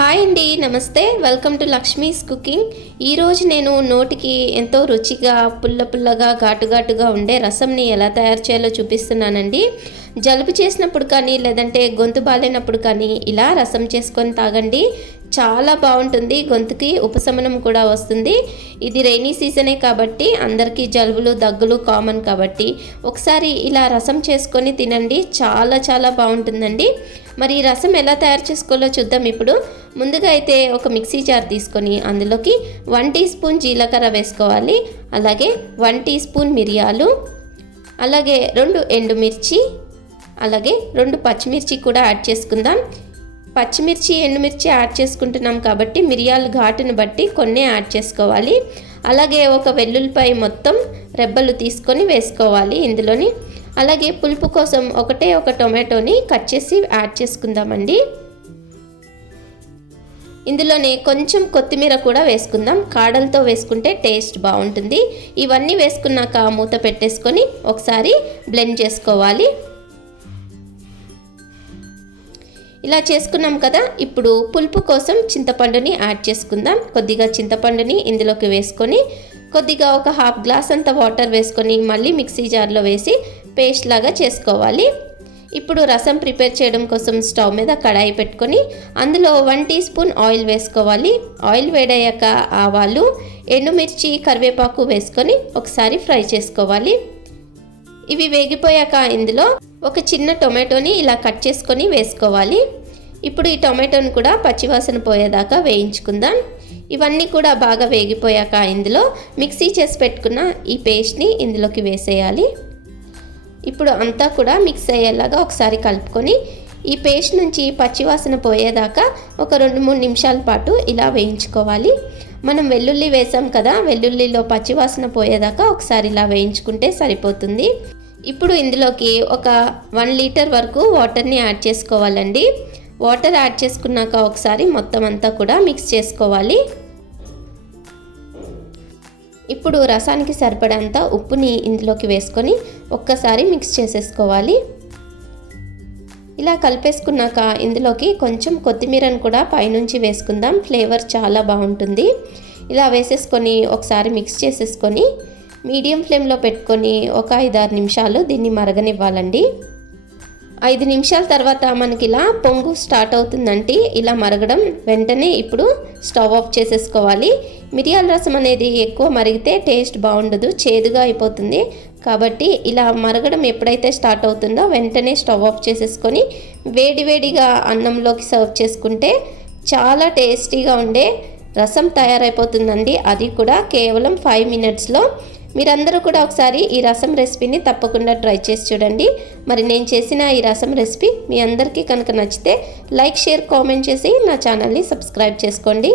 Hi అండి, నమస్తే. Welcome to Lakshmi's cooking. ఈరోజు నేను నోటికి ఎంతో రుచిగా పుల్లగా ఘాటుగా ఉండే రసంని ఎలా తయారు చేయాలో చూపిస్తున్నానండి. జలుబు చేసినప్పుడు కానీ లేదంటే గొంతు బాలేనప్పుడు కానీ ఇలా రసం చేసుకొని తాగండి. చాలా బాగుంటుంది, గొంతుకి ఉపశమనం కూడా వస్తుంది. ఇది రైనీ సీజనే కాబట్టి అందరికీ జలుబులు దగ్గులు కామన్ కాబట్టి ఒకసారి ఇలా రసం చేసుకొని తినండి. చాలా బాగుంటుందండి. మరి ఈ రసం ఎలా తయారు చేసుకోవాలో చూద్దాం. ఇప్పుడు ముందుగా అయితే ఒక మిక్సీ జార్ తీసుకొని అందులోకి 1 టీ స్పూన్ జీలకర్ర వేసుకోవాలి. అలాగే 1 టీ స్పూన్ మిరియాలు, అలాగే 2 ఎండుమిర్చి, అలాగే 2 పచ్చిమిర్చి కూడా యాడ్ చేసుకుందాం. పచ్చిమిర్చి ఎండుమిర్చి యాడ్ చేసుకుంటున్నాం కాబట్టి మిరియాలు ఘాటును బట్టి కొన్ని యాడ్ చేసుకోవాలి. అలాగే ఒక వెల్లుల్లిపాయ మొత్తం రెబ్బలు తీసుకొని వేసుకోవాలి ఇందులోని. అలాగే పులుపు కోసం ఒక టొమాటోని కట్ చేసి యాడ్ చేసుకుందామండి. ఇందులోనే కొంచెం కొత్తిమీర కూడా వేసుకుందాం. కాడలతో వేసుకుంటే టేస్ట్ బాగుంటుంది. ఇవన్నీ వేసుకున్నాక మూత పెట్టేసుకొని ఒకసారి బ్లెండ్ చేసుకోవాలి. ఇలా చేసుకున్నాం కదా. ఇప్పుడు పులుపు కోసం చింతపండుని యాడ్ చేసుకుందాం. కొద్దిగా చింతపండుని ఇందులోకి వేసుకొని కొద్దిగా ఒక హాఫ్ గ్లాస్ అంత వాటర్ వేసుకొని మళ్ళీ మిక్సీ జార్లో వేసి పేస్ట్ లాగా చేసుకోవాలి. ఇప్పుడు రసం ప్రిపేర్ చేయడం కోసం స్టవ్ మీద కడాయి పెట్టుకొని అందులో 1 టీ స్పూన్ ఆయిల్ వేసుకోవాలి. ఆయిల్ వేడయ్యాక ఆవాలు, ఎండుమిర్చి, కరివేపాకు వేసుకొని ఒకసారి ఫ్రై చేసుకోవాలి. ఇవి వేగిపోయాక ఇందులో ఒక చిన్న టొమాటోని ఇలా కట్ చేసుకొని వేసుకోవాలి. ఇప్పుడు ఈ టొమాటోని కూడా పచ్చివాసన పోయేదాకా వేయించుకుందాం. ఇవన్నీ కూడా బాగా వేగిపోయాక ఇందులో మిక్సీ చేసి పెట్టుకున్న ఈ పేస్ట్ని ఇందులోకి వేసేయాలి. ఇప్పుడు అంతా కూడా మిక్స్ అయ్యేలాగా ఒకసారి కలుపుకొని ఈ పేస్ట్ నుంచి పచ్చివాసన పోయేదాకా ఒక 2-3 నిమిషాల పాటు ఇలా వేయించుకోవాలి. మనం వెల్లుల్లి వేసాం కదా, వెల్లుల్లిలో పచ్చివాసన పోయేదాకా ఒకసారి ఇలా వేయించుకుంటే సరిపోతుంది. ఇప్పుడు ఇందులోకి ఒక 1 లీటర్ వరకు వాటర్ని యాడ్ చేసుకోవాలండి. వాటర్ యాడ్ చేసుకున్నాక ఒకసారి మొత్తం అంతా కూడా మిక్స్ చేసుకోవాలి. ఇప్పుడు రసానికి సరిపడంత ఉప్పుని ఇందులోకి వేసుకొని ఒక్కసారి మిక్స్ చేసేసుకోవాలి. ఇలా కలిపేసుకున్నాక ఇందులోకి కొంచెం కొత్తిమీరను కూడా పైనుంచి వేసుకుందాం. ఫ్లేవర్ చాలా బాగుంటుంది. ఇలా వేసేసుకొని ఒకసారి మిక్స్ చేసేసుకొని మీడియం ఫ్లేమ్లో పెట్టుకొని ఒక 5-6 నిమిషాలు దీన్ని మరగనివ్వాలండి. 5 నిమిషాల తర్వాత మనకి ఇలా పొంగు స్టార్ట్ అవుతుందంటే ఇలా మరగడం వెంటనే ఇప్పుడు స్టవ్ ఆఫ్ చేసేసుకోవాలి. మిరియాల రసం అనేది ఎక్కువ మరిగితే టేస్ట్ బాగుండదు, చేదుగా అయిపోతుంది. కాబట్టి ఇలా మరగడం ఎప్పుడైతే స్టార్ట్ అవుతుందో వెంటనే స్టవ్ ఆఫ్ చేసేసుకొని వేడిగా అన్నంలోకి సర్వ్ చేసుకుంటే చాలా టేస్టీగా ఉండే రసం తయారైపోతుందండి. అది కూడా కేవలం 5 మినిట్స్లో. మీరందరూ కూడా ఒకసారి ఈ రసం రెసిపీని తప్పకుండా ట్రై చేసి చూడండి. మరి నేను చేసిన ఈ రసం రెసిపీ మీ అందరికీ కనుక నచ్చితే లైక్, షేర్, కామెంట్ చేసి నా ఛానల్ని సబ్స్క్రైబ్ చేసుకోండి.